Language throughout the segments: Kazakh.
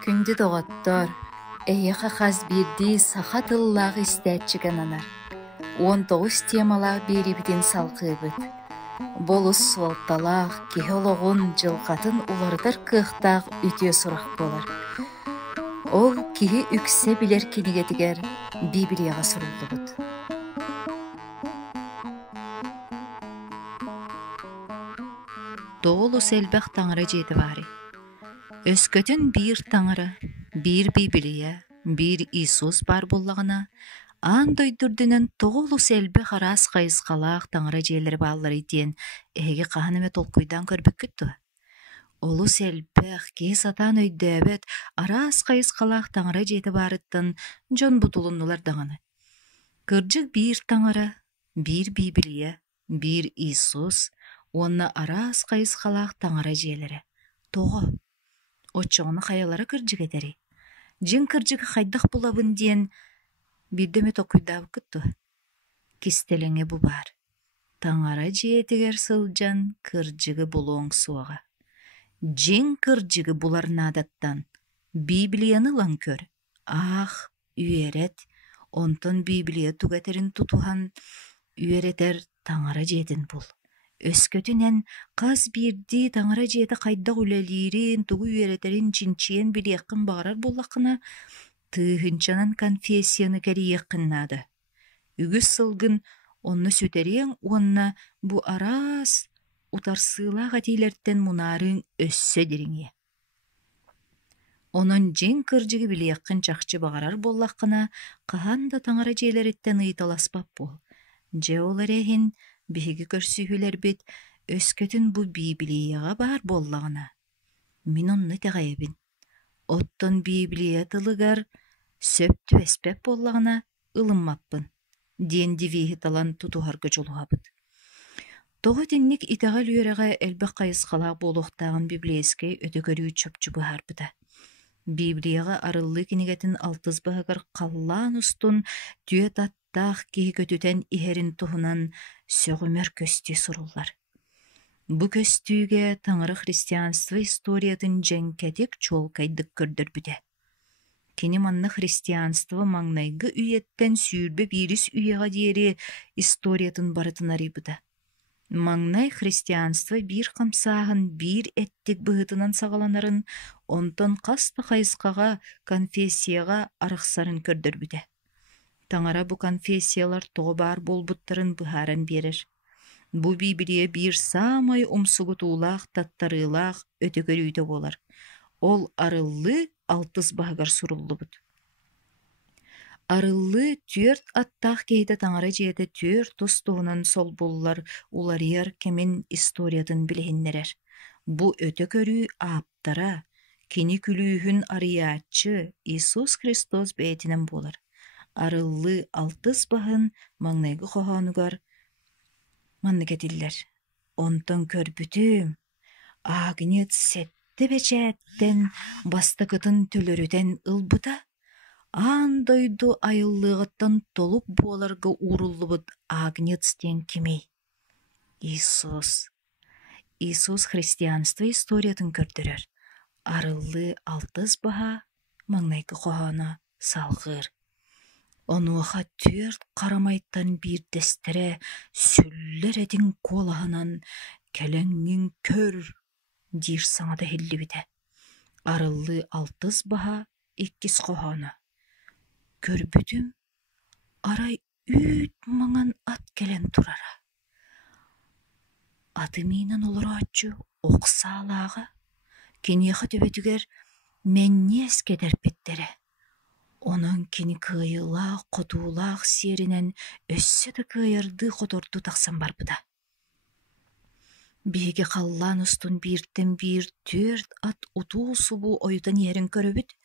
Күнді доғаттар, эйеха хаз бирди сахат ыллаах истәтчиген анар. 19 темалаах берибитин салқыбыт. Болус суалталаах, кихологун жылқатын улардар кыхтаах үтіе сурах болар. Ол кихи үксе билер кинигетигер Библияға суруллубут. Доолус элбэх таңыры жеди бари. Өскөтүн бир таңыры, бир Библия, бир Иисус бар боллағына, андойдурдунан тоғылус элбэх арас қайысқалақ таңыры жейлері баллары дейін эге қағаныме толкуйдан көрбік күтті. Олус элбэх кес атан өйдөбет арас қайысқалақ таңыры жейті барыттын жон бутулуннулар даңаны. Кыржык бир таңыры, бир Библия, бир Иисус, онна арас қайысқалақ таңыры жейлері. Тоғы. Отчоғыны қаялары кыржык етері. Жин кыржык қайдақ болабын дейін бидеме токуйдабы күтті. Кистелеңе бұ бар. Таңара жиетігер сылжан кыржыгы болуың суаға. Жин кыржыгы бұларына адаттан Библияны лан көр. Ах, үйерет, онтон Библия тугатерін тутухан үйеретер таңара жиетін бұл. Өскөтінен қаз бирди таңыра жеті қайдақ үлелерін, туғы үйеретерін чинчиен білеқін бағарар болақына тыхынчанан конфессияны кәрі еқіннады. Үгіз сылгын онны сөтерең, онна бұ арас утарсылақ атейлерттен мұнарын өссө деріңе. Онын жен кыржығы білеқін чақчы бағарар болақына қағанда таңыра жейлереттен ыйталаспап бол. Же олар әхін биһиги көрсүүһүлэр бит өскөтүн бу Библияга бар боллагына. Мин онны тәгәйбин. Оттон Библия тылыгар сөптү эспеп боллагына ылыммаппын. Денди виһи талан тутуһарга жолуһабыт. Тоҕо тинник итәгәл үерэҕэ элбэх кайысхалаах буолуохтааҕын библейскэй өтөкөрүү чөпчү быһаарбыта. Библияга арыллы кинигетин алтыс баһыгар қаллаан устун түйе таттаах киһи көтүтэн иһэрин туһунан сөҕүмөр көстүү суруллар. Бу көстүүгэ таңыры христианство историятын женкетик чуолкайдык көрдөрбүтэ. Кини манна христианство маңнайгы үйеттен сүүрбе бирис үйеға диэри историятын барытын арыйбыта. Маңнай христианство бир камсааһын бир эттик быһытынан сагаланарын, онтон каста хайыскага конфессияга арахсарын көрдөрбүтэ. Таңара бу конфессиялар тоҕо бар болбуттарын быһааран берер. Бу Библия бир самай умсугутуулаах таттарыылаах өтөкөрүүтө болар. Ол арыллы алтыс баһыгар суруллубут. Арыллы түөрт аттаах кейте таңара жиэте түөрт тустуунан сол буллар уларыяр кемин историятын билэһиннерер. Бу өтөкөрүү ааптара, кини күлүүһүн арыяаччы Иисус Христос бээтинен болар. Арыллы алтыс баһын маңнайгы хоһоонугар манныкетиллер. Онтон көрбүтүм, аагынет сетте бечээттен бастакытын төлөрүтен ылбыта, андойду айыллыгыттан толук буоларга ууруллубут агнецтен кимей. Иисус христианство историятын көрдөрөр. Арыллы алтыс баһа маңнайгы хоһоона салгыр. Онуаха түөрт карамайттан бир дестере сүллер этин колаһынан келеңин көр дир саңада хиллибите. Арыллы алтыс баһа иккис хоһоона. Көрбүтүм, арай үт маңан ат келен турара. Аты миинен олоруаччу оксаалаага, киниэха төбөтүгер менни эскедерпиттере. Онон кини кыйылаах, котуулаах сиэринен өссө да кыйырды хоторду тахсан барбыда. Биһиги халлаан устун бииртен бир түөрт ат утуу субу ойутан иэрин көрөбүт.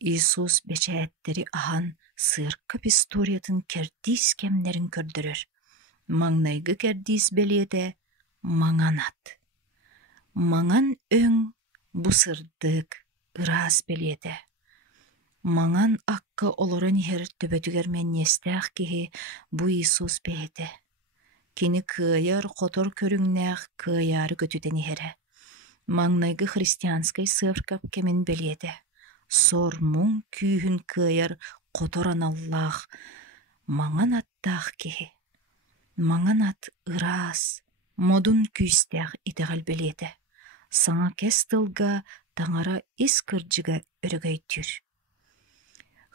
Иисус бечээттери ахан сыыркып историятын кердис кемнерин көрдөрөр. Маңнайгы кердис белиэте маңан ат. Маңан өң бу сырдык ыраас белиэте. Маңан акка олорон иһэр төбөтүгер меннестээх киһи бу Иисус бэйэте. Кини кыайар хотор көрүңнээх кыайары көтүтен иһэрэ. Маңнайгы христианскай сыыркап кемин белиэте. сормун күйін кыйар которан Аллах, маңан аттақ кеһи. Маңан ат ырас, модун күйстәқ итеғал белеті. Саңа кәс тылға таңара ис кырджыга өрөгөйтүр.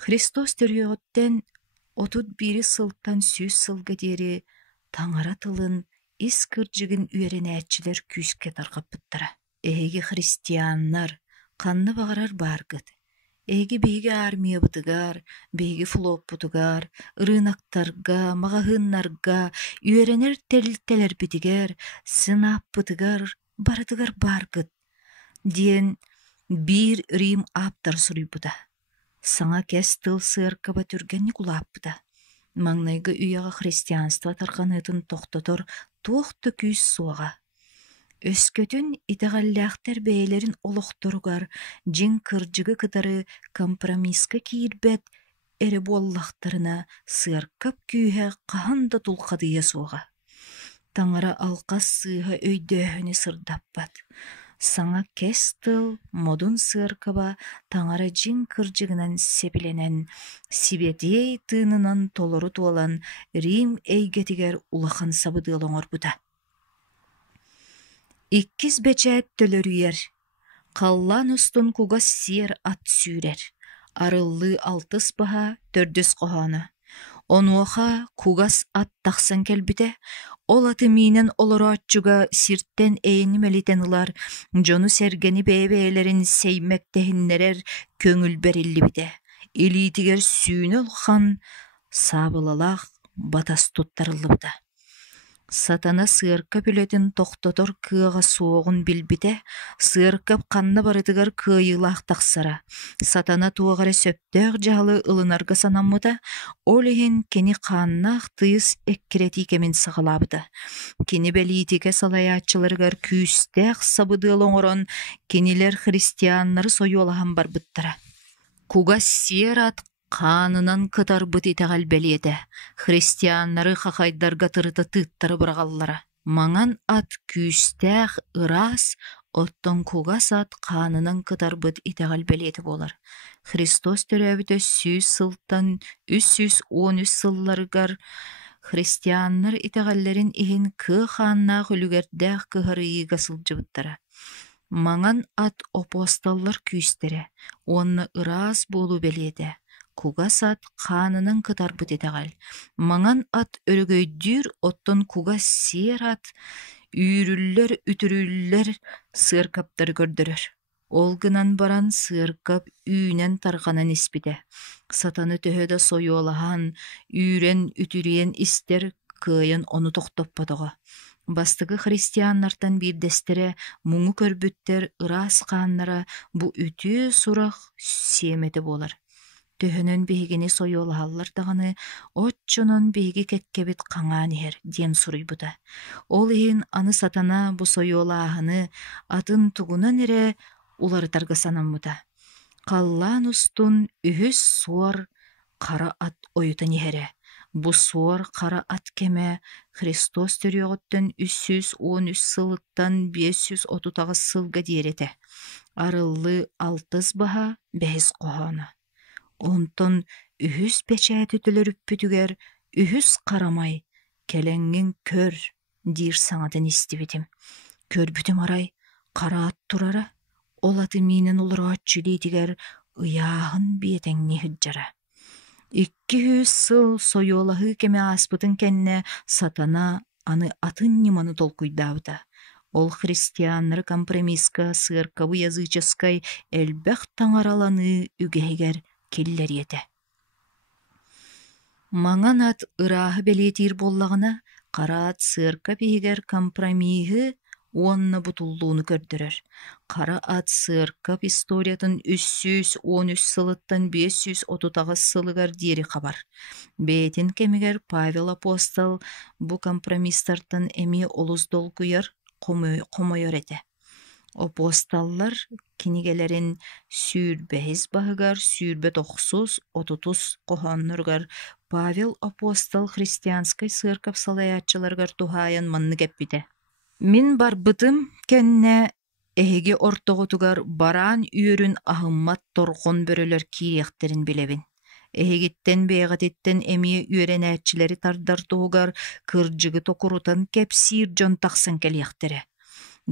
Христос төрүөттен 31 сылтан сүүс сылга дери таңара тылын ис кырджыгын үеренәчилер күйске таргаппыттара. Эги христианнар канны багарар баргыт. Эги бейги армия бытыгар, бейги флоп бутугар, рынактарга, магahыннарга, үеренер телтелер битигер, сынап бытыгар, барытыгар баргыт. Диен бир Рим аптар суруйбута. Саңа кәс тыл сыркаба түргенни кулаппыта. Маңнайгы үйяға христианство тарғанытын тоқтотор туқты күйс суаға. Өскөтін итағаллақтар бәйлерін олықтырғар, жин кыржығы кытары компромисқа кейірбет әрі боллақтарына сыркап күйе қағанда тұлқадыя суаға. Таңара алқас сыға өйдөхіні сырдаппат. Саңа кестыл модун сыркаба таңара жин кыржыгынан сепиленен, сибедей тынынан толору туалан Рим эйгетигер улахан сабыдылоңор бута. Иккис бечәт төлөрүер, қаллан устун кугас сиер ат сүүрер, арыллы алтыс баха төрдөс қоханы. Онуаха кугас ат тақсан келбіте, ол аты минен олору атчуга сирттен эйни мелитен ылар, жону сергени бейбейлерин сеймектехиннерер көңүл берилли бите. Илитигер сүүнө олхан сабылалақ батас туттарылы быта. Сатана сыркап үлетін тоқтотор кыаға соғын билбите, сыркап қанна барытыгар кыйылақ тақсара. Сатана туағары сөптөк жалы ылынарға санаммыта, олеген кені қаннақ тыйыс эккірети кемін сағалабыта. Кені бәлийтіке салаячыларығар күйістәқ сабыдыл оңырын, кенілер христианнары сойу олаған бар бұттара. Куга сиерат қанынан кытар бұт итағал бәлеті, христианнары қақайдарға тырыты тыттары бұрағаллара. Маңан ат күйістәқ ырас, оттон кугас ат қанынан кытар бұт итағал бәлеті болар. Христос төрәбіті 100 сылтан 313 сылларығар христианнар итағалларын иhin кы қанна хүлігердәқ кығырыйыға сылжыбыттара. Маңан ат апостоллар күйістері, онны ырас болу бәлеті. Кугас ат қанының кытар бұт етағал. Маңан ат өргөйдүр, оттон кугас сер ат үйрүллер, үтүрүллер сыркаптар көрдірір. Олгынан баран сыркап үйнен тарғанан іспіде. Сатаны төхөді сойуалахан, үйрен, үтүриен істер кыйын оны тоқтап бадыға. Бастығы христианнартан бирдестері мұңы көрбүттер ырас қаннара бұ үтү сұрақ семеті болар. Төхөнөн бейгени сойуалаалар дағаны, отчонон бейги кеккебит қаңан ер, ден суруйбута. Ол ең аны сатана бұ сойуалаахыны атын тугунан ере уларытарга санаммыта. Қаллан устун үхіс суар қара ат ойутан ере. Бұ суар қара ат кеме Христос төріоғыттан 313 сылыттан 530 сылға диерете. Арыллы 6 баха 5 қоханы. Онтон үхіс печәті түліріп бүтігер, үхіс қарамай, келеңген көр, дир саңадан істебетім. Көр бүтім арай, қара ат тұрара, ол аты минен олар атчылетігер, ұяғын бетеңне хүджара. 200 сыл сойолахы кеме аспытын кәнне сатана аны атын неманы толкуйдауда. Ол христианнар компромисска сыркабы языческай әлбәқ таңараланы үгейгер келлер ете. Маңан ат ырағы белетир боллағына қараат сырка бейгер компромиғы онны бұтуллуыны көрдірір. Қара ат сыркап историятын 313 сылыттан 530 сылығар дері қабар. Бейтін кемігер Павел апостол бұ компромистартын эми олуздол күйер қомойор еті. Апостоллар кинигелерин сүүрбэхис бағығар, сүүрбэ 930 қоханныргар Павел апостол христианскай сыркап салаячыларгар тухайын манны кеппите. Мин барбытым кенне Эһиги ортоҕутугар бараан үөрүн аһыммат торҕон бөрөлөр киириэхтерин билебин. Эһигиттен бэйэҕэтиттэн эмиэ үөрэнээччилэри тардартуугар кырдьыгы токурутан кэпсиир дьон тахсан кэлиэхтерэ.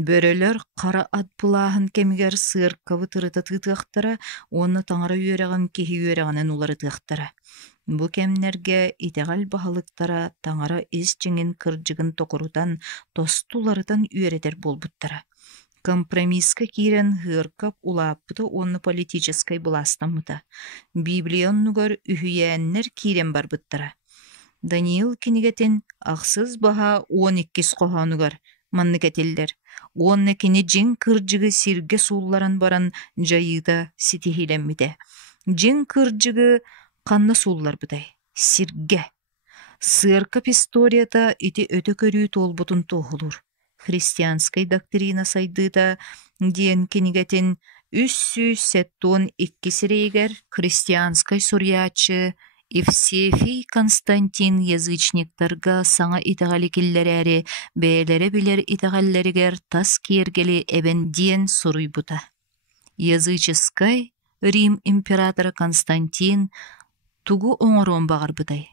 Бөрөлөр хара ат булааһын кэмигэр сыаркабы тырыта тыытыахтара, уонна таҥара үөрэҕин киһи үөрэҕинэн уларытыахтара. Бу кэмнэргэ итэҕэл баһылыктара таҥара ис чиҥин кырдьыгын токурутан тостуларытан үөрэтэр буолбуттара. Компромисска киирэн ыаркап улааппыта уонна политическай булаастаммыта. Библионнугар үһүйээннэр киирэн барбыттара. Даниил кинигэтин ахсыз баһа 12 коһоонугар маннык этиллэр. Уонна кини дьиҥ кырдьыгы сиргэ суулларан баран дьайыыта ситиһиилэммитэ. Дьиҥ кырдьыгы ханна суулларбытай. Сиргэ. Сыаркап историята ити өтө көрүү толбутун туохулур. Христианскай доктрина сайдыта диэн кинигэтин 372 сирэйгэр христианскай сурьяачы Евсефий Константин язычниктарга саңа итаҕали киллэрээри бээлэре билэр итаҕаллэригэр тас киэргели эбен диэн суруйбута. Языческай Рим императоры Константин тугу оҥороон баҕарбытай.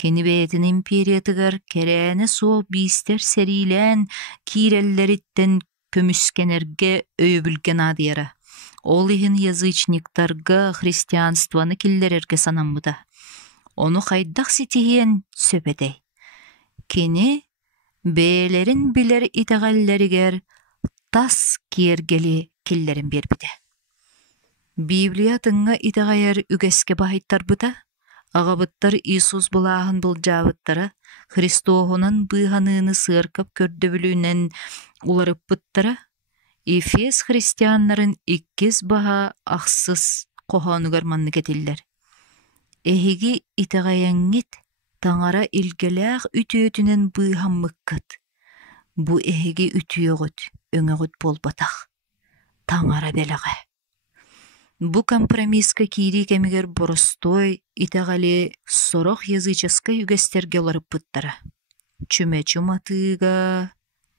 Кени бэйэтин империятыгар кэрээне суох биистер сэриилээн киирэллэриттэн көмүскэнэргэ өйөбүлген аадыяра. Ол иһин язычниктарга христианстваны киллэрэргэ санаммыта. Ону хайдах ситиһиэн сөбэтэй. Кени бээлэрин билэр итаҕаллэригэр тас киэргели киллэрин биэрбитэ. Библия тыҥҥа итаҕайар үгэске баһыйттарбыта. Аҕабыттар Иисус булааһын былдьаабыттара, Христоохунан быыһаныыны сыаркап көрдөбүлүүнэн уларыппыттара, Эфес христианнарын иккис баһа ахсыс коһоонугар маннык этиллэр. Эһиги итаҕайаҥҥит таҥара илгэлээх үтүөтүнэн быыһаммыккыт. Бу эһиги үтүөҕүт, өҥөҕүт буолбатах. Таҥара бэлэҕэ. Бу компромисска киирии кэмигэр боростой итаҕали сорох языческай үгэстерге олоруппуттара. Чүмэ-чуматыыга,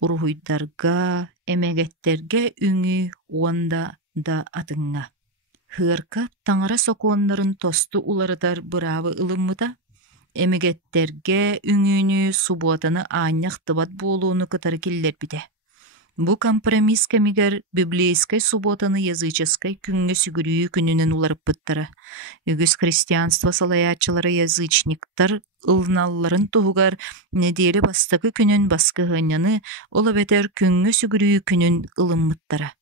уруһуйдарга, эмэгеттерге үҥү уонда да атыҥҥа. Ыаркап таҥара сокуоннарын тосту уларытар быраабы ылыммыта, эмэгеттерге үҥүүнү субуотаны аанньах тыбат буолууну кытары киллэрбитэ. Бу компромисс кэмигэр библейскай субботаны языческай күҥҥө сүгүрүү күнүнэн уларыппыттара. Үгүс христианство салайаачылары язычниктар ылналларын туһугар недели бастакы күнүн баскыһыанньаны олабетер күҥҥө сүгүрүү күнүн ылыммыттара.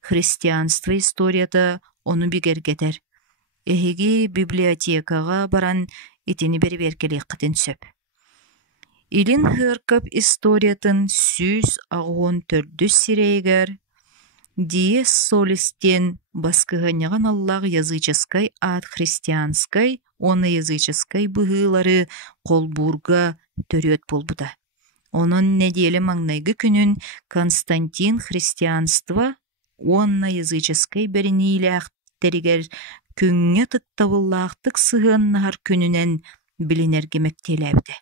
Христианство историята ону бигергетер. Эһиги библиотекага баран итини бериберкелиэххитин сөп. Илин ыаркап историятын 164 сирэйгэр диэс солистен баскыһанньаҕан аллаах языческай аат христианскай уонна языческай быһыылары холбуурга төрүөт болбута. Онон недели маҥнайгы күнүн Константин христианство уонна языческай бериниилээхтэригэр күҥҥө тыктабыллаахтык сыһыаннаһар күнүнэн билинэргимэктиэлээбитэ.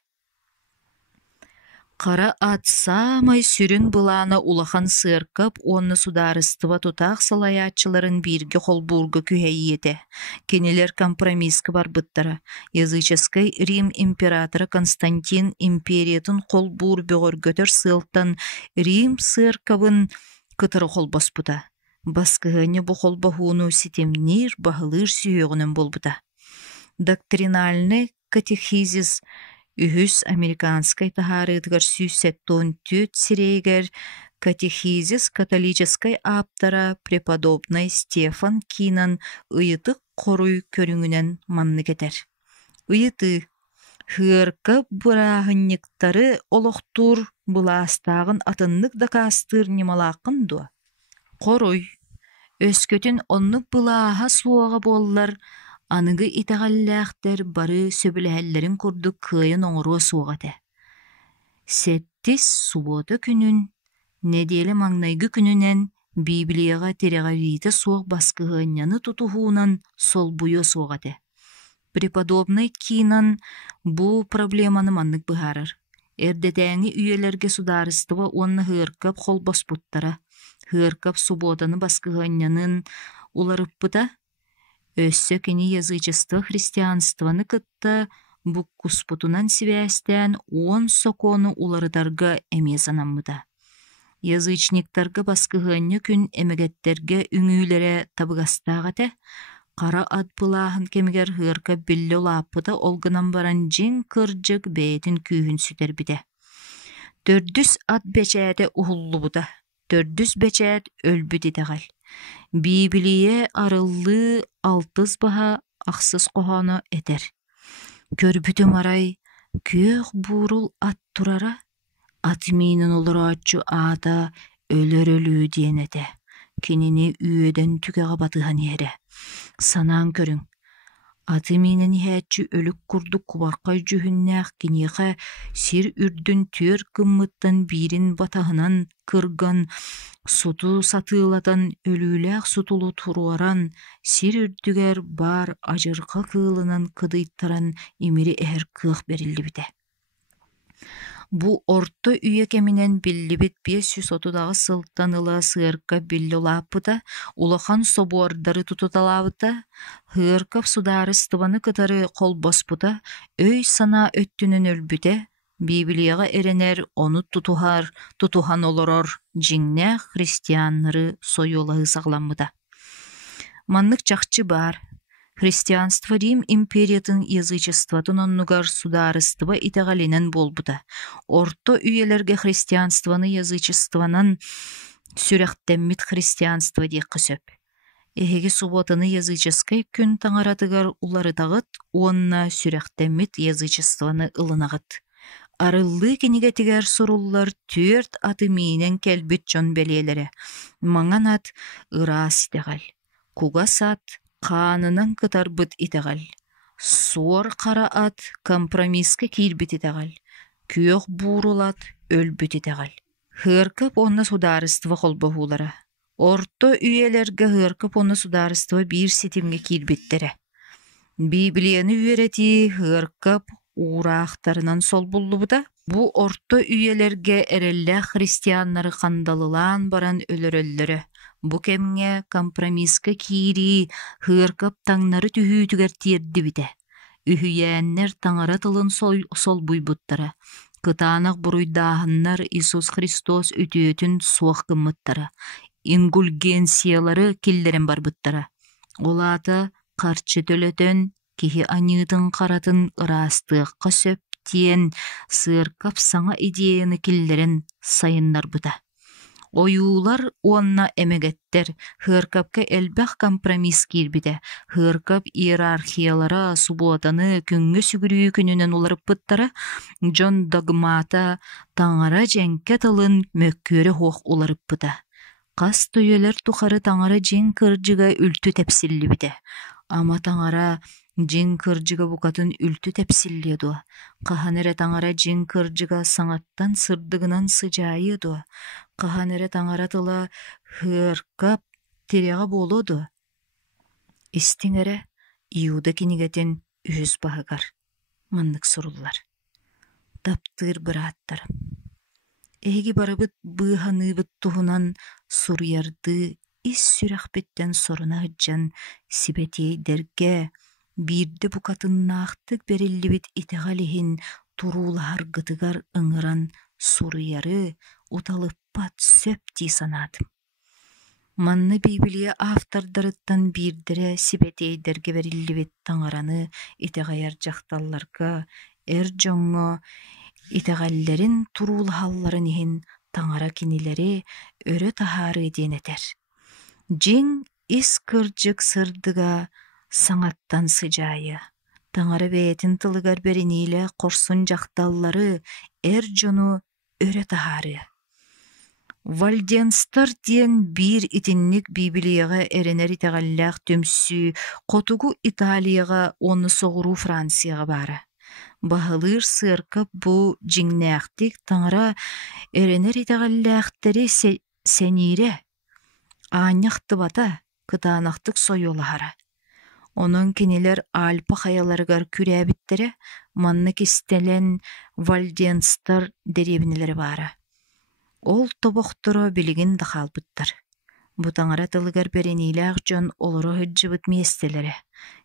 Кара ат самай сүрүн былаана улахан сыаркап уонна сударыстыва тутаах салайаачыларын биирге холбуурга күһэйиэтэ. Кенилер компромисска барбыттара. Языческай Рим императоры Константин империятын холбуур бөҕөргөтөр сыалтан Рим сыаркабын кытары холбоспута. Баскыһыанньа бу холбоһууну ситемниир баһылыыр сүүөҕүнэн болбута. Доктринальный катехизис үһүс американскай таһаарыытыгар 174 сирэйгэр катехизис католическай ааптара преподобный Стефан Кинан ыйытык хоруй көрүҥүнэн маннык этэр. Ыйыты ыарка бырааһынньыктары олохтуур былаастаагын атыннык да каастыыр нималааккын дуо. Хоруй өскөтүн оннук былааһа суоҕа буоллар аныгы итаҕаллээхтэр бары сөбүлэһэллэрин курдук кыайын оҥоруо суоҕатэ. Сэттис суббота күнүн, неделе маҥнайгы күнүнэн Библияға тереҕавиитэ суох баскыһыанньаны тутуһуунан солбуйо суоҕатэ. Преподобный Кинан бу проблеманы маннык быһаарар. Эрдэтээҥи үөлэргэ сударыстыва уонна ыаркап холбоспуттара. Hırkap suботаны баскыганнянын уларыппыта, өссө кини язычество христианстваны кытта буккуспутунан сибәстән 10 сокону уларыдарга эмезанаммыта. Язычниктарга баскыганны күн эмегеттерге үңүүлере табыгастаагате, Кара ат пылаахын кемигер хырка билле улааппыта олгынан баран жин кыржык бээтин күүһүн сүтербите. Төрдүс ат бечээте ухуллубута, төрдүс бечэät өлбүт итегал. Библие арыллыы алтыс баха ахсыс кохоно этер. Көрбүтү марай, күйөх буурул ат турара, ат миинин олорооччу аата өлөр өлүү диэнете. Кинини үйөден түгэҕэ батыһан иһэре. Санаан көрүң. Аты миинин иһээччи өлүк курдук кубархай жүһүннээх киниэхэ сир үрдүн түөр кыммыттан биирин батаһынан кырган, суту сатыылатан өлүүлээх сутулу туруаран, сир үрдүгэр бар ажырха кыылынан кыдыйттаран имири эһэр кыах бериллибите. Бу орто үйе кеминен биллибит 530 сылттан ыла сыарка билли улааппыта, улахан собуардары тутуталаабыта, хыаркап сударыстыбаны кытары колбоспута, өй сана өттүнөн өлбүте, Библияга эренер ону тутухан олорор, жиңнээх христианнары сойолаһы сагланмыта. Маннык чахчы бар. Христианство Рим империятын язычествотун оннугар сударыстыба итегалинен болбута. Орто үйелерге христианствоны язычествонан сүрехтеммит христианство диэкки сөп. Эһиги суботаны языческай күн таңаратыгар уларытагыт, уонна сүрехтеммит язычествоны ылынагыт. Арыллыы киниге тигер суруллар түөрт аты миинен келбит жон белиелере. Маңан ат ыраас итегал. Кугас ат Қанынан кытарбыт итегал. Суор қара ат компромисске киирбит итегал. Күйөх буурулат өлбүт итегал. Хыркып онна сударыства холбохулара. Орто үйелерге хыркып онна сударыства бир ситимге киирбиттере. Библияны үйерети хыркып ураахтарынан сол буллубута. Бу орто үйелерге эрелле христианнары кандалылаан баран өлөрөллөрө. Бу кемге компромисска киири хыаркап таңнары түһүүтүгэр тиэрдибите. Үһүйээннэр таңара тылын сол буйбуттара. Кытаанах буруйдаахыннар Иисус Христос үтүөтүн суох кыммыттара. Ингульгенсиялары киллерен барбыттара. Олаата карчы төлөтөн киһи аньыытын каратын ыраастыакка сөп тиен сыаркап саңа идеяны киллерен сайыннарбыта. Оюулар уонна эмегеттер, хыаркапка элбэх компромисс киирбите, хыаркап иерархиялара суботаны күнгө сүгүрүү күнүнөн уларыппыттара, жон догмата таңара женке тылын мөккүөрө хуох уларыппыта. Кас төйөлөр тухары таңара жин кыржыга үлтү тепсиллибите. Ама таңара жин кыржыга букатын үлтү тепсиллиеду. Каханере таңара жин кыржыга саңаттан сырдыгынан сыжайыду. Каханере таңара тыла хыаркап терега болоду. Истиңере Иуда кинигетин үз багагар. Маннык суруллар. Таптыр быраттар. Эги барабыт быханыбыт туһунан сурьярды ис сүрэхпиттен соруна хыджан сибетей дерге бирде букатыннаахтык бериллибит итегалихин турулахар гытыгар ыңыран сурьяры уталыппат сөпти санадым. Манны Библия автордарыттан бирдере сибетейдерге бериллибит таңараны итегаяр жакталларга эр жоңго итегаллерин турулахалларын ихин таңара кинилери өрө тахары денетер. Жин ис кыржык сырдыга саңаттан сыжайы. Таңара бээтин тылыгар бериниле корсун жакталлары эр жону өрө тахары. Вальденстар диен бир итинник Библияга эренер итегаллах төмсү, котугу Италияга, оны соғыру Францияга бары. Бахылыр сыркып бу жиңнәхтик таңара эренер итегаллахтери сенире. Аняхты бата, кытаанахтык сойолахара. Онун кинилер Альпа хаяларыгар күрәбиттере, манны кистелен Вальденстар деревнелери бары. Ол тобохторо билигин дахалбыттар. Бутаңара тылыгар беренилээх дьон олоро hyджыбыт миэстэлэре.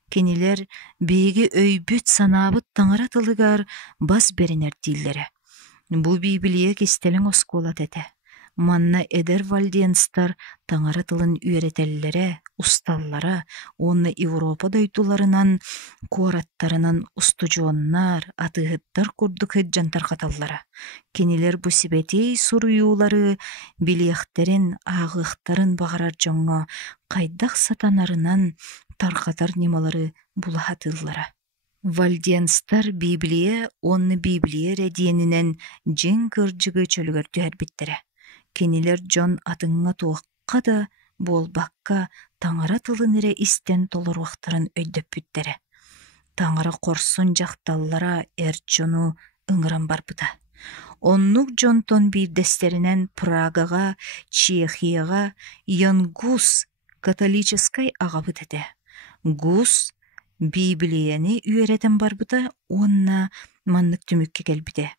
Кинилер биги өйбүт санаабыт таңара тылыгар бас беренер диллере. Бу Библия кистелин оскуолат эте. Манна эдер вальдиенстар таңара тылын үйретеллере, усталлара, онны Европа дойдуларынан, куараттарынан устужуоннар, атыгыттар курдук hyджантар каталлара. Кинилер бу сибетей суруюлары, билиэхтерин, ағыхтарын бағарар жоңго, кайдах сатанарынан таркатар немалары булахатыллара. Вальдиенстар Библия, онны Библия редиенинен жин кыржыгы чөлгөр түһэрбиттере. Кинилер жон атыңга туакка да болбакка таңара тылын ире истен толоруактарын өйдөппүттере. Таңара корсун жакталлара эрчону ыңыран барбыта. Оннук жонтон бирдестеринен Прагага, Чехияга, Янгус католическай агабыт эте. Гус Библияны үйретен барбыта, онна маннык түмүкке келбите.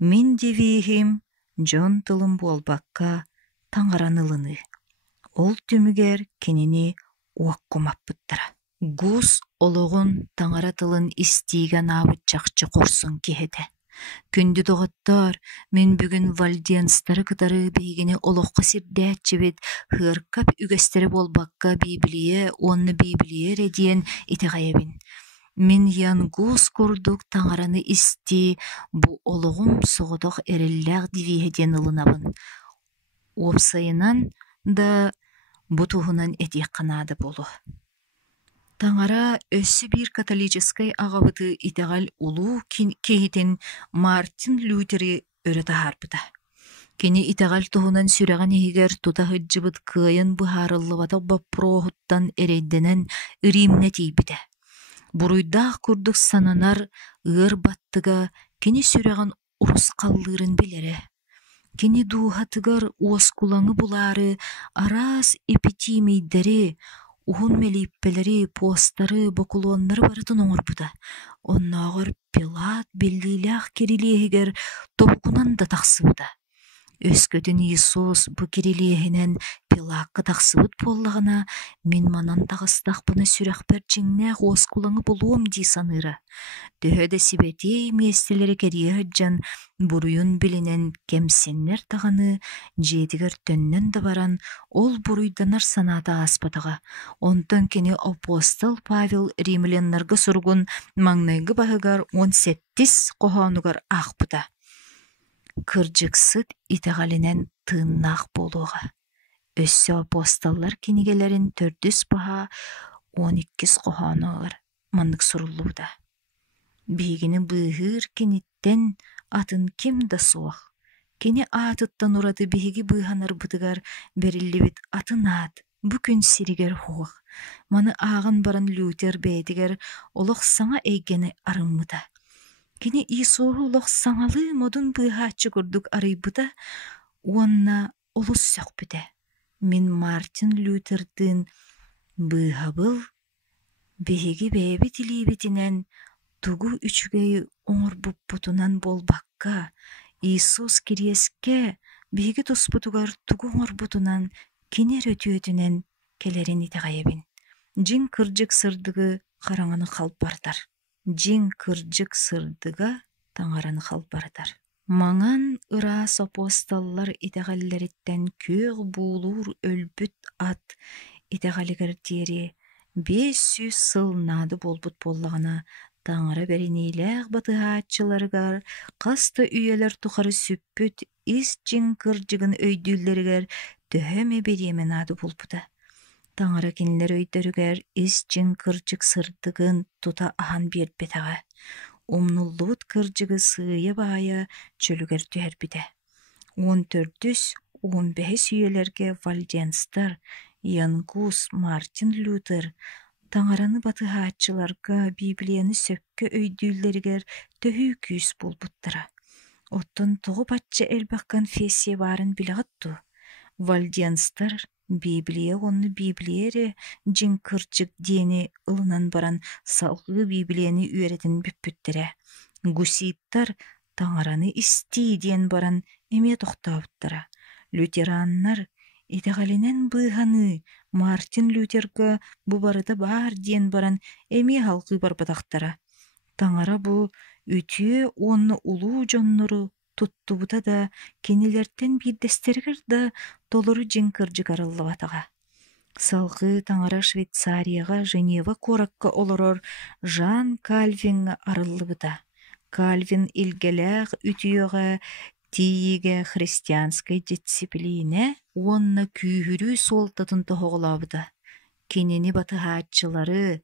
Мен девихим жон тылын болбакка таңаранылыны. Ол түмүгер кенини уаккумаппыттара. Гус ологун таңара тылын истиген абытчакчы корсун кихете. Күндү тоғыттар, мен бүгін вальдиенстары кытары бейгіне олоққа сирдәтчебет, хыркап үгестері болбакка Библия, онны Библия редиен итеғайабин. Мен янгус курдук таңараны исти, бу олоғым соғыдық эрелләғ дивиеден ылынабын. Опсайынан да бу туғынан этек қанады болу. Таңара өссі бір католическай ағабыты итеғал улу кейтен Мартин Лютери өрөті харбыта. Кені итеғал туғынан сүреген егер тута hyджыбыт кыйын бұхарылыбата бапроғыттан эрейденен Римне тейбіде. Буруйдақ күрдік сананар ыр баттыға кені сүреген урус қаллырын білері. Кені дуғатыгар оскулаңы бұлары арас эпитимейдері, Ухун мелиппелери, постары, бокулоннары барытын оңырбыда. Оннағыр Пилат беллилях керилиегер топкунан да тақсыбыда. Өскөтін Иисус бу керилиегінен Пилатқа тақсыбыт боллағына мен манан тағыстақ бұны сүрәқпер жеңнәқ оскулаңы болуым дей саныры. Төхөді сибетей местелері керие hyджан буруйун билинен кемсеннер тағаны жетігер төннен да баран ол буруйданар саната аспатыға. Онтон кені апостол Павел римленнарға сургун маңнайгы бағыгар 17 қоханугар ақпыда. Кыржыксыт итеғалинен тыыннақ болуға. Өссі апостоллар кенигелерин 400 баха 12 қоханугар маннык суруллууда. Бейгіні бұғыр кениттен атын кем да суақ. Кені атыттан урады бейгі бұғанар бұтыгар берілі атын ат, бүкін сиригер хуақ. Маны ағын баран Лютер бәйтігер олық саңа әйгені арыммыда. Кені Иисуғы олық саңалы модун бұғачы көрдік арайбыда, онна олыс сөк біде. Мен Мартин Лютердін бұғабыл бейгі бәйбі тілейбетінен тугу үчүгей оңор буппутунан болбакка, Иисус кириеске биги туспутугар тугу оңор бутунан кинер өтүөтүнен келерин итеғайабин. Жин кыржык сырдыгы қараңаны қалп бардар. Жин кыржык сырдыга таңараны қалп бардар. Маңан ырас апостоллар итеғаллериттен көг буулур өлбүт ат итеғалигер тери 500 сыл нады болбут боллағына таңара беренейләғ батыхатчыларыгар, қасты үйелер тухары сүппүт ис жин кыржыгын өйдүллерігер төһөме беремен ады болбута. Таңара кинилер өйдөрүгер ис жин кыржык сырдыгын тута ахан бербетаға. Умнуллуут кыржыгы сыя бая чөлүгер түһәрбите. 14-15 үйелерге вальдиенстар, Янгус, Мартин Лютер, таңараны батыхатчыларга Библияны сөккө өйдүллеригер төһүү күүс болбуттара. Оттон тоғы батча элбақ конфессия барын билағытту. Вальдиенстар Библия онны Библиере жин кырчык дени ылынан баран салгы Библияны үйретин бүппүттере. Гуситтар таңараны исти ден баран эме тоқтауыттара. Лютераннар итегалинен быһаны Мартин Лютерга бу барыта бар диен баран эми халкы барбатахтара. Таңара бу үтүө онны улуу жоннору туттубута да кенилерден биддестергер да толору жинкыржык арыллыбатага. Салгы таңара Швейцарияга Женева коракка олорор Жан Кальвинга арыллыбыта. Кальвин илгелээх үтүөҕэ тииге христианскай дисциплине уонна күүһүрүү суолтатын тоһоҕулаабыта. Кинини батыһааччылары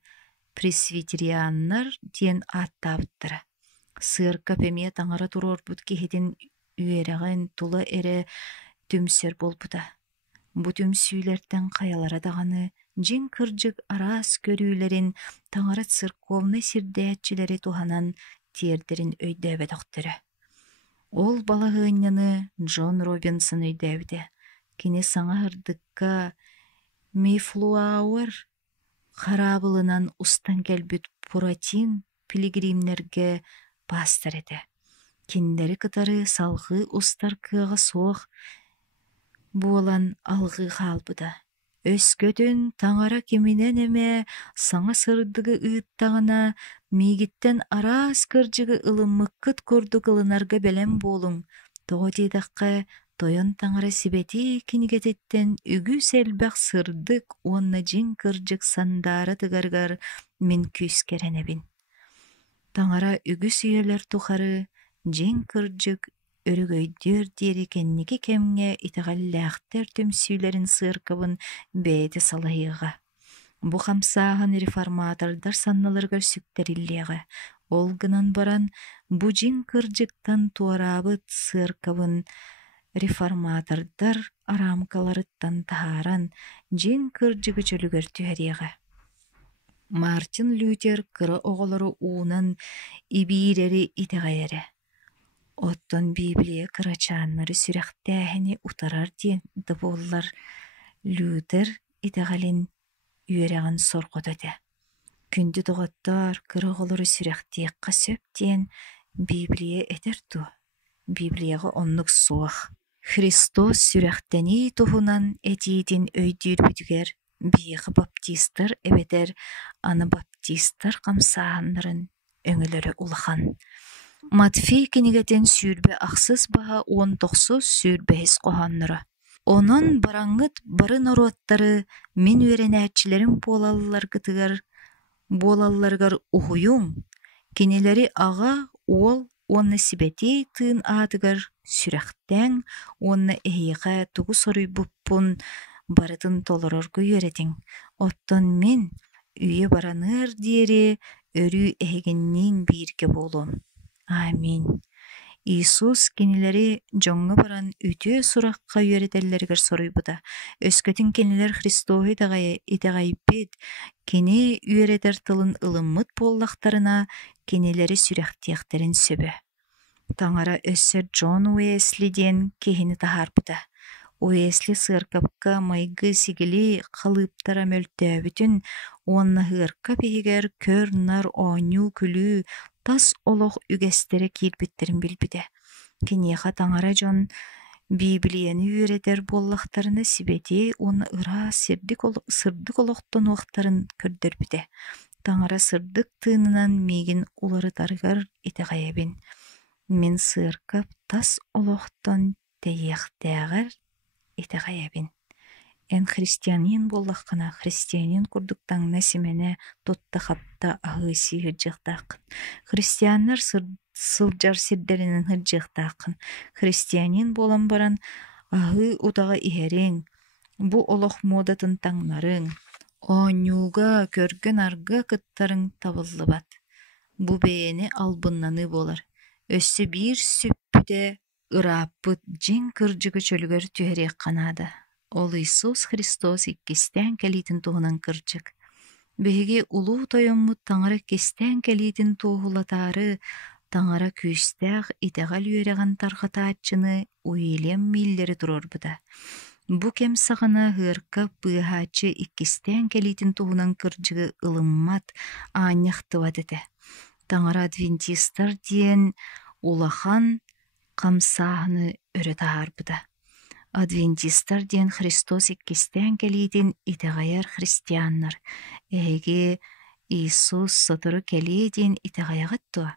пресвитерианнар диэн ааттаабыттара. Сыарка пемие таңара турорбут киһитин үөрэгин тула эре түмсер болбута. Бу түмсүүлерден каялара даганы жин кырдьык араас көрүүлерин таңара церковный сирдээччилери туханан тиердерин өйдөөбөтөхтөрө. Ол балаһыынняны Джон Робинсон өйдөөбүтэ. Кини саҥа ырдыкка Мейфлауэр харабылынан устан келбүт Пуратин пилигримнерге пастор эте. Киндери кытары салгы устар кыага суох буолан алгы хаалбыда. Өскөтүн таңара киминен эме саҥа сырдыгы ыыттаҕына миигиттен араас кырдьыгы ылыммыккыт курдук ылынарга белем буолуҥ. Тоҕо тиидахха тойон таңара сибети кинигетиттен үгүс элбэх сырдык уонна жин кырдьык сандаара тыгаргар мин күүскеренебин. Таңара үгүс үйелер тухары жин кырдьык өрүгөйдүөр диэри кенники кемҥэ итеҕэллээхтэр түмсүүлэрин сыаркабын бэйэтэ салаһыаҕа. Бу хамсааһын реформатордар санналарыгар сүктэриллиэҕэ. Ол гынан баран бу жин кырдьыктан туораабыт сыаркабын реформатордар арамкаларыттан таһааран жин кырдьыгы чөлүгөр түһэриэҕэ. Мартин Лютер кыра оҕолору уунан ибиирери итэҕэйэрэ. Оттон Библия кырачааннары сүрэхтээһини утарар диэн да буоллар. Лютер итэҕэлин үөрэҕин сорҕототе. Күндү тоҕоттоор кыра оҕолору сүрэхтиэххэ сөп диэн Библия этер ту. Библияга оннук суох. Христос сүрэхтэни туһунан этиитин өйдүүрбүтүгэр биэхэ баптистар эбетер аны баптистар хамсааһаннарын өҥөлөрү улахан. Матфей кинигетен сүүрбэ ахсыс баһа 19 сүүрбэһис коһонноро. Онон бараҥҥыт барын оруаттары мин үөрэнээччилэрин буолалларыгар уһуйуҥ, кинилэри аҕа уол уонна сибэтий тыын аатыгар сүрэхтэҥ уонна эһиэхэ тугу соруйбуппун барытын толорорго үөретиҥ. Оттон мин үйэ бараныар диэри өрүү эһигинниин бииргэ буолуом. Аминь. Иисус кинилери жоңҥо баран үтүө сурахха үөретэллэригэр соруйбута. Өскөтүн кинилер Христоһу итэҕэйбит, кини үөретэр тылын ылыммыт буоллахтарына кинилери сүрэхтиэхтерин сөбө. Таңара өссөр Джон Уэсли диэн киһини таһаарбыта. Уэсли сыаркапка майгы сигили халыыптара мөлтөөбүтүн уонна ыарка биһигэр көр нар оонньуу күлүү тас олох үгэстере киирбиттерин билбите. Киниэха таңара дьон Библияны үөретер буоллахтарына сибети уонна ыраас сырдык олохтонуохтарын көрдөрбүтэ. Таңара сырдык тыынынан миигин уларытарыгар итэҕэйэбин. Мин сыаркап тас олохтон тэйиэхтээгэр итэҕэйэбин. Эн христианин буоллаххына христианин курдуктаҥна симене тутта хапта аһыысии хырдьыахтааххын. Христианнар сылдьар сирдэринэн хырдьыахтааххын. Христианин буолан баран аһыы утаҕа иһэриҥ, бу олох модатын таҥнарыҥ, оонньууга көргөн арга кыттарыҥ табыллыбат. Бу бэйэни албыннаны буолар. Өссө биир сүппүтэ ырааппыт жин кырдьыгы чөлүгөр түһэриэхханаада. Ол Иисус Христос иккистэн кэлиитин туһунан кырдьык. Биһиги улуу тойоммут таңара кистэн кэлиитин туоһулатаары таңара күүстээх итэҕэл үөрэҕин тарҕатааччыны Уильям Миллери турорбута. Бу кем саҕана ыарка быаһааччы иккистэн кэлиитин туһунан кырдьыгы ылыммат аанньахтыбат этэ. Таңара адвентисттар диэн улахан хамсааһыны өрө таарбыта. Адвентистар диэн Христос иккистен келиитин итэгайар христианнар. Эһиги Иисус сотору келиитин итэгайагыт туа.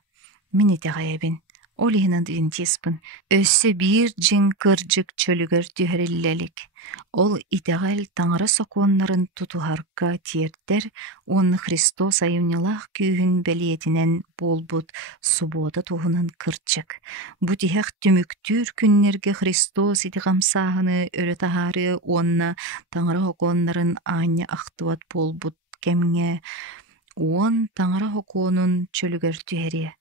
Мин итэгайабин. Ол иһин адвентистпын. Өссө биир дьин кырдьык чөлүгөр түһэриллэлик. Ол итэгэл таҥара сокуоннарын тутуһарга тиэрдэр уонна Христос айымнылаах күүһүн бэлиэтинэн буолбут субуота туһунан кырдьык. Бу тиһэх түмүктүүр күннерге Христос ити хамсааһыны өрө таһаарыа уонна таҥара хокуоннарын аанньа ахтыбат буолбут кэмҥэ уон таҥара хокуонун чөлүгөр түһэрие.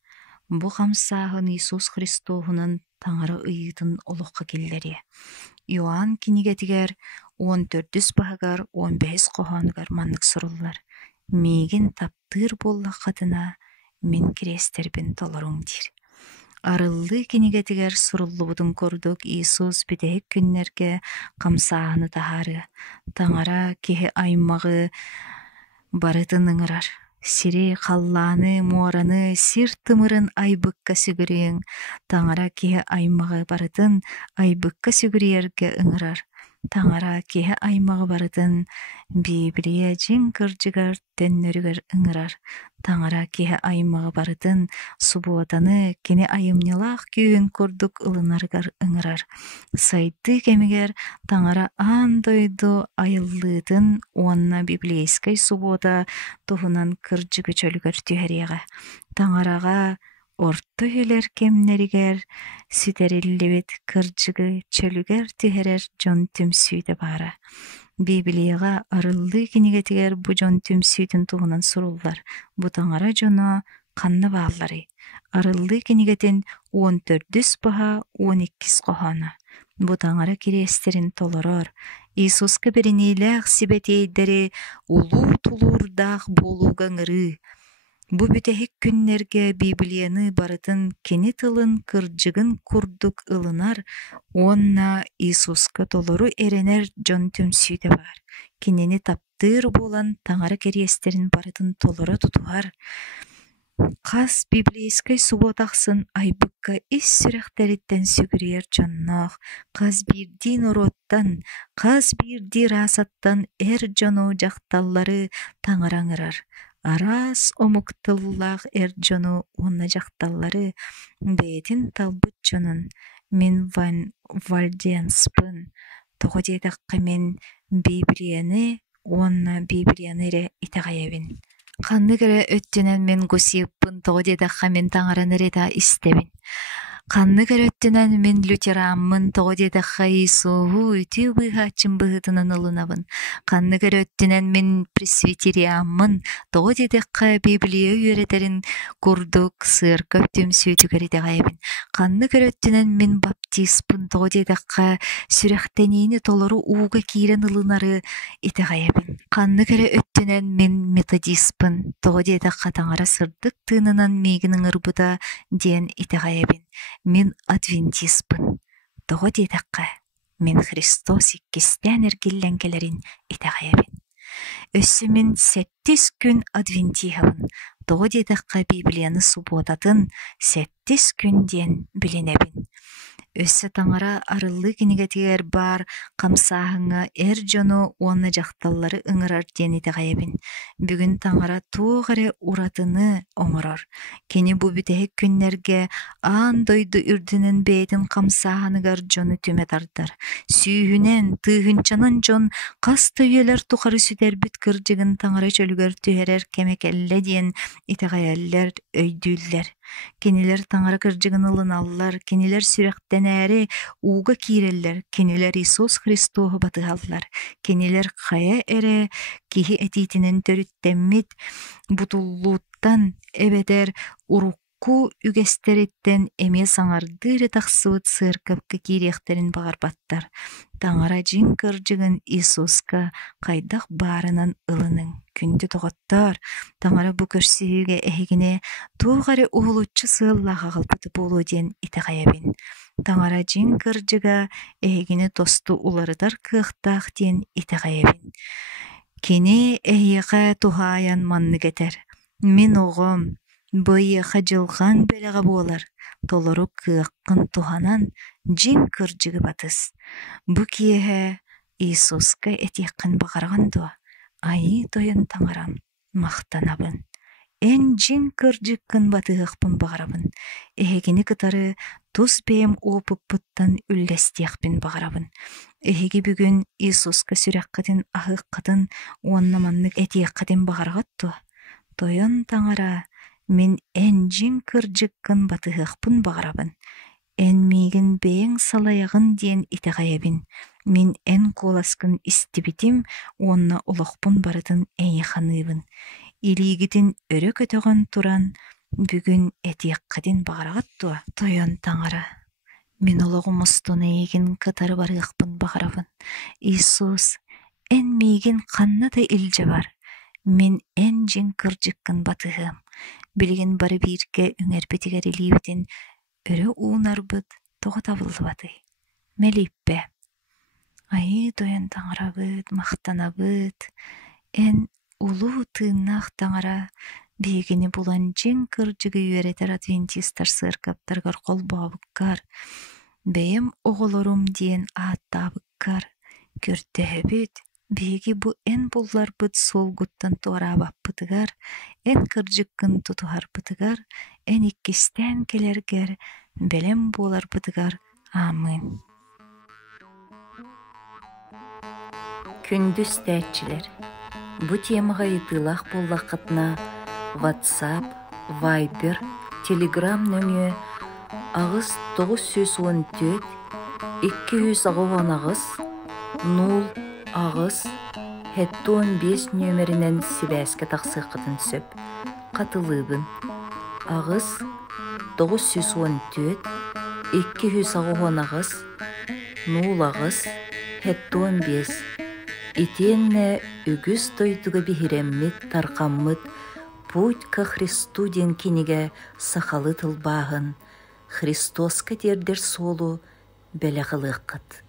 Бу хамсааһын Иисус Христоһунан таҥара ыйыытын олохха киллэри. Иоанн кинигэтигэр 14 баһыгар 15 коһоонугар маннык суруллар. Миигин таптыыр буоллаххатына мин кирэстербин толоруҥ диир. Арыллыы кинигэтигэр суруллубутун курдук Иисус битэһик күннэргэ хамсааһыны таһаарыа. Таҥара киһи аймагы барытын ыҥырар. Сири халлааны муораны сир тымырын айбыкка сүгүрүөҥ. Таҥара киһи аймагы барытын айбыкка сүгүриэргэ ыҥырар. Таҥара киһи аймагы барытын Библия дьин кырдьыгар төннөрүгөр ыҥырар. Таҥара киһи аймагы барытын субуотаны кини айымньылаах күүһүн курдук ылынарыгар ыҥырар. Сайдыы кэмигэр таҥара аан дойду айыллыытын уонна библейскай субуота туһунан кырдьыгы чөлүгөр түһэриэҕэ. Таҥарага орто үлэр кемнеригэр сүтэриллибит кырдьыгы чөлүгөр түһэрэр дьон түмсүүтэ баара. Библияга арыллыы кинигэтигэр бу дьон түмсүүтүн туһунан суруллар. Бу таҥара дьоно ханна бааллары. Арыллыы кинигэтин 14 баһа 12 коһоно. Бу таҥара кириэстерин толорор. Иисуска беринилээх сибэтиэйдэри улуу тулуурдаах буолууга ҥырыы. Бу бүтэһик күннерге Библияны барытын кини тылын кырдьыгын курдук ылынар, уонна Иисуска толору эренер дьон түмсүүтэ баар. Кинини таптыыр буолан таҥара кириэстерин барытын толоро тутуһар. Хас библейскай субуотахсын айбыкка ис сүрэхтэриттэн сүгүриэр дьонноох, хас биирдиин ороттан, хас биирдии раасаттан эр дьону дьахталлары таҥараҥырар. Араас омуктыллаах эр дьону уонна дьахталлары бэйэтин талбыт дьонун. Мин Вальдианспын. Тоҕо диэтэххэ мин Библияны уонна Библияны эрэ итэҕэйэбин. Ханнык эрэ өттүнэн мин гусиыппын, тоҕо диэтэххэ мин таҥараныр этэ истэбин. Ханнык эрэ өттүнэн мин лютерааммын, тоҕо диэтэххэ Иисуһу үтүү быыһааччын быһытынан ылынабын. Ханнык эрэ өттүнэн мин пресвитериааммын, тоҕо диэтэххэ Библия үөрэтерин курдук сыарка түмсүүтүгэр итэҕэйэбин. Ханнык эрэ өттүнэн мин баптистпын, тоҕо диэтэххэ сүрэхтэниини толору ууга киирэн ылынары итэҕэйэбин. Ханнык эрэ өттүнэн мин методистпын, тоҕо диэтэххэ таҥара сырдык тыынынан миигин ыҥырбыта диэн итэҕэйэбин. Мин адвентистпын, тоҕо диэтэххэ мин Христос иккистэн эргиллэн итэҕэйэбин. Өссө мин 7 күн адвентиһабын, тоҕо диэтэххэ Библияны субуотатын 7 күн диэн билинэбин. Өссө таҥара арыллыы кинигэтигэр баар хамсааһыҥҥа эр дьону уонна дьахталлары ыҥырар диэн итэҕэйэбин. Бүгүн таҥара туох эрэ уратыны оҥорор. Кини бу бүтэһик күннэргэ аан дойду үрдүнэн бэйэтин хамсааһыныгар дьону түмэ тардар. Сүүһүнэн, тыыһынчанан дьон хас төйөлөр тухары сүтэрбит кырдьыгын таҥара чөлүгөр түһэрэр кэмекэллэ диэн итэҕэйэллэр өйдүүллэр. Кинилэр таҥара кырдьыгын ылыналлар, кинилэр сүрэхтэнээри ууга киирэллэр, кинилэр Иисус Христоһу батыһаллар, кинилэр хая эрэ киһи этиитинэн төрүттэммит бутуллууттан эбэтэр урукку үгэстериттэн эмиэ саҥардыыры тахсыбыт сыаркапка киириэхтерин баҕарбаттар. Таҥара дьин кырдьыгын Иисуска хайдах баарынан ылының. Күндү тоҕоттоор, таҥара бу көрсүһүүгэ эһигини туох эрэ уһулуччу сыаллаах аҕалбыты буолуо диэн итэҕэйэбин. Таҥара дьин кырдьыга эһигини тосту уларытар кыахтаах диэн итэҕэйэбин. Кини эһиэхэ туһааyan маннык этэр. Мин оҕом, Быйыха жылған бәліға болар, толору кыаққын туханан жин кыржыгы батыс. Бу киэһэ Иисуска этиэккин бағарған дуа, айы тойын таңарам, мақтанабын. Эн жин кыржыккын батыгықпын бағарабын. Эхегини кытары тус бэйм опыппыттан үллестиэкпин бағарабын. Эхеги бүгүн Иисуска сүрәккатын ахыққатын уаннаманнык этиэккатын бағарғатту. Тойын таңара, мен эн жин кыржыккын батыгықпын бағарабын. Эн мигин бэйң салаяғын диэн итеғайабин. Мен эн коласкын истибитим, уанна олоқпын барытын эйханыбын. Илигитин өрө көтөгөн туран, бүгүн этиэккатын бағарағатту. Тойын таңара, мен олоғумустун эйгин кытары барыақпын бағарабын. Иисус, эн мигин қанната илже бар. Мен эн жин кыржыккын батыгым. Билген бары бирке үңербетигер илибитин өрө уунарбыт тоҕо табыллыбаты. Мелиппе. Айы тойын таңарабыт, мақтанабыт. Эн улуу тыыннаах таңара биигини булан жин кыржыгы үөретер адвентистар сыркаптаргар колбообуккар. Бэйэм оҕолорум диэн ааттаабыккар. Көрдөһөбүт. Биги бу эн булларбыт солгуттан туараабаппытыгар, эн кыржыккын тутуһарбытыгар, эн иккистэн келергер, белем буоларбытыгар. Амин. Күндүс тәэтчилер. Бу темаға ытылах боллақытына WhatsApp, Viber, Telegram нөмүө агыс 914 210 агыс 0 агыс 715 нөмеринен сибәске тақсыққытын сөп. Қатылыбын. Агыс 914 210 агыс 0 агыс 715. Итенне үгіз тойдуга бихиреммит тарқаммыт путь ка Христу ден киниге сахалы тылбағын Христоска тердер солу бәләғылыққыт.